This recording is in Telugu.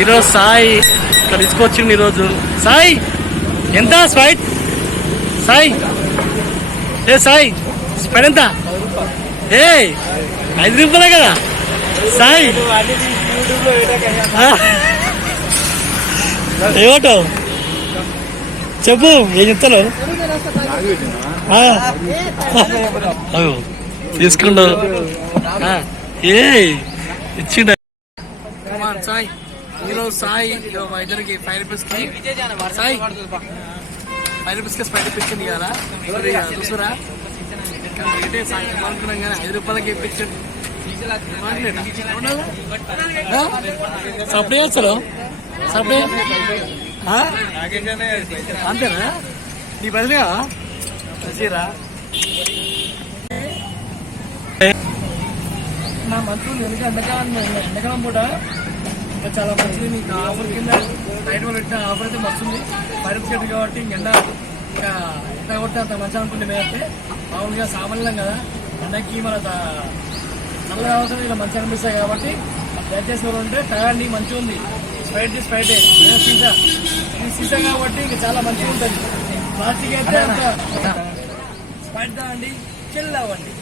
ఈరోజు సాయి ఇక్కడ తీసుకొచ్చిండు ఈరోజు. సాయి ఎంత స్ప్రైట్ సాయి. ఏ సాయి స్ప్రైట్ ఎంత? ఏ ఐదు రూపాయలే కదా? సాయి. ఏమంటావు? చెప్పు ఏం చెప్తాను తీసుకుంటావు ఆ. ఏ ఇచ్చిండ? సాయి. ఈరోజు సాయి. మా ఇద్దరికి ఫైవ్ రూపీస్కి సాయి. ఫైవ్ రూపీస్కి ఫైవ్ రూపీస్ కింద కదా చూసారా. సాయి అనుకున్నాం కానీ ఐదు రూపాయలకి ఇప్పించండి. సప్లై చేస్తారు సప్లై? అంతేనా? నీ బదిలీగా నా మంత్రులు వెనుక ఎండకాలం ఎండకాలం పూట ఇంకా చాలా మంచిది. మీకు ఆఫర్ కింద నైట్ వాళ్ళు పెట్టిన ఆఫర్ అయితే వస్తుంది పరుపు చెట్టు కాబట్టి ఇంక ఎండ ఇంకా ఎంత కొడితే అంత మంచిగా అనుకుంటే మేమైతే మామూలుగా సామాన్యం కదా. ఎండకి మన చల్లగా అవసరం ఇలా మంచిగా అనిపిస్తాయి కాబట్టి దయచేసి ఎవరు ఉంటే టయాన్ని మంచిగా ఉంది. స్ప్రైట్ స్ప్రైట్ సీసా. ఇది సీసా కాబట్టి ఇంకా చాలా మంచిగా ఉంటుంది. ప్లాస్టిక్ అయితే అంత స్ప్రైట్ తాగండి చిల్ అవ్వండి